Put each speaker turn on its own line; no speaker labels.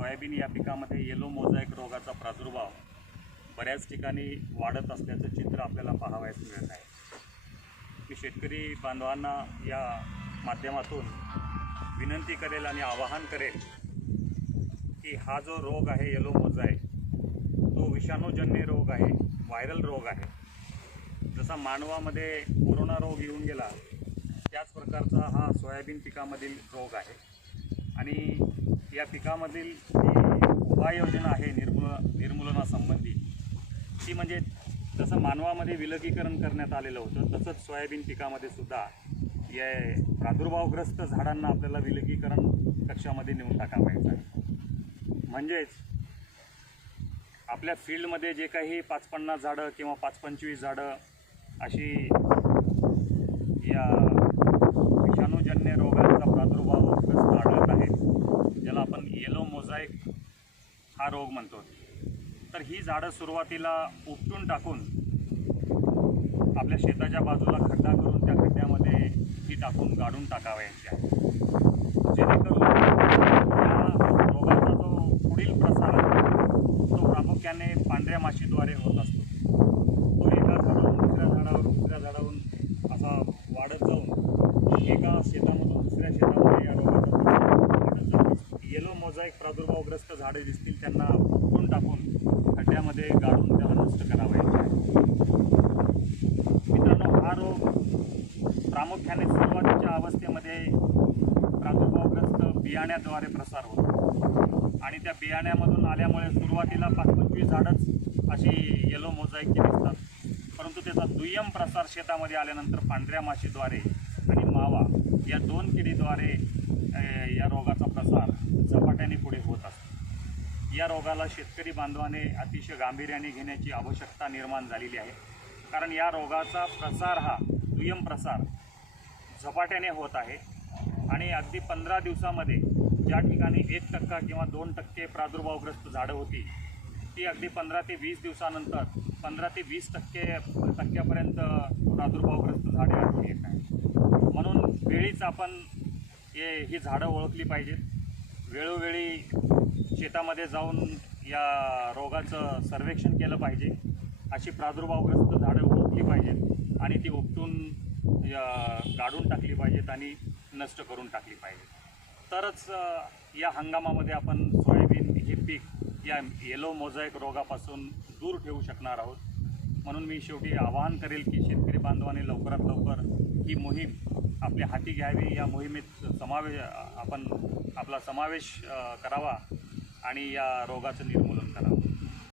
Soybean या पिकामध्ये yellow mosaic रोगाचा प्रादुर्भाव बऱ्याच ठिकाणी वाढत असल्याचं चित्र आपल्याला पाहावयास मिळत आहे. मी शेतकरी बांधवांना या माध्यमातून विनंती करेल आणि आवाहन करेल की हा जो रोग आहे येलो मोझॅक तो विषाणूजन्य रोग आहे व्हायरल रोग आहे. जसा मानवामध्ये कोरोना रोग येऊन गेला त्याच प्रकारचा हा सोयाबीन पिकामधील रोग आहे. आणि या पिकामधील जी उपाययोजना आहे निर्मूल निर्मूलनासंबंधी ती म्हणजे जसं मानवामध्ये विलगीकरण करण्यात आलेलं होतं तसंच सोयाबीन पिकामध्ये सुद्धा या प्रादुर्भावग्रस्त झाडांना आपल्याला विलगीकरण कक्षामध्ये नेऊन टाकावायचं आहे. म्हणजेच आपल्या फील्डमध्ये जे काही पाच पन्नास झाडं किंवा पाच पंचवीस झाडं अशी या विषाणूजन्य रोगांचा प्रादुर्भाव आढळत आहे ज्याला आपण येलो मोझाईक हा रोग म्हणतो. तर ही झाडं सुरुवातीला उपटून टाकून आपल्या शेताच्या बाजूला खड्डा करून त्या खड्ड्यामध्ये ती टाकून गाडून टाकावयाची आहे. जेणेकरून या रोगाचा जो पुढील प्रसार तो प्रामुख्याने पांढऱ्या माशीद्वारे होत असतो. तो एका झाडावरून दुसऱ्या झाडावर दुसऱ्या झाडावरून असा वाढत जाऊन एका शेतामध्ये या रोगाचा प्रसार वाढत जातो येलो मोझाईक प्रादुर्भावग्रस्त झाडे दिसतील त्यांना उपटून टाकून खड्ड्यामध्ये गाळून त्याला नष्ट करावा मित्रांनो हा रोग प्रामुख्याने सुरुवातीच्या अवस्थेमध्ये प्रादुर्भावग्रस्त बियाण्याद्वारे प्रसार होतो. आणि त्या बियाण्यामधून आल्यामुळे सुरुवातीला पाच पंचवीस झाडंच अशी येलो मोझाईकची दिसतात. परंतु त्याचा दुय्यम प्रसार शेतामध्ये आल्यानंतर पांढऱ्या माशीद्वारे मावा या दोन किडीद्वारे या रोगाचा प्रसार झपाट्याने पुढे होत असतो. या रोगाला शेतकरी बांधवाने अतिशय गांभीर्याने घेण्याची आवश्यकता निर्माण झालेली आहे. कारण या रोगाचा प्रसार हा दुय्यम प्रसार झपाट्याने होत आहे. आणि अगदी पंधरा दिवसामध्ये ज्या ठिकाणी एक टक्का किंवा दोन टक्के प्रादुर्भावग्रस्त झाडं होती ती अगदी पंधरा ते वीस दिवसानंतर पंधरा ते वीस टक्के टक्क्यापर्यंत प्रादुर्भावग्रस्त झाडे आढळून येत आहेत. वेळीच आपण हे ही झाडं ओळखली पाहिजेत. वेळोवेळी शेतामध्ये जाऊन या रोगाचं सर्वेक्षण केलं पाहिजे. अशी प्रादुर्भावग्रस्त झाडं ओळखली पाहिजेत आणि ती उपटून या काढून टाकली पाहिजेत आणि नष्ट करून टाकली पाहिजेत. तरच या हंगामामध्ये आपण सोयाबीन हे पीक या येलो मोझाईक रोगापासून दूर ठेवू शकणार आहोत. म्हणून मी शेवटी आवाहन करेल की शेतकरी बांधवांनी लवकरात लवकर ही मोहीम आपल्या हाती घ्यावी. या मोहिमेत समावेश आपण आपला समावेश करावा आणि या रोगाचं निर्मूलन करावं.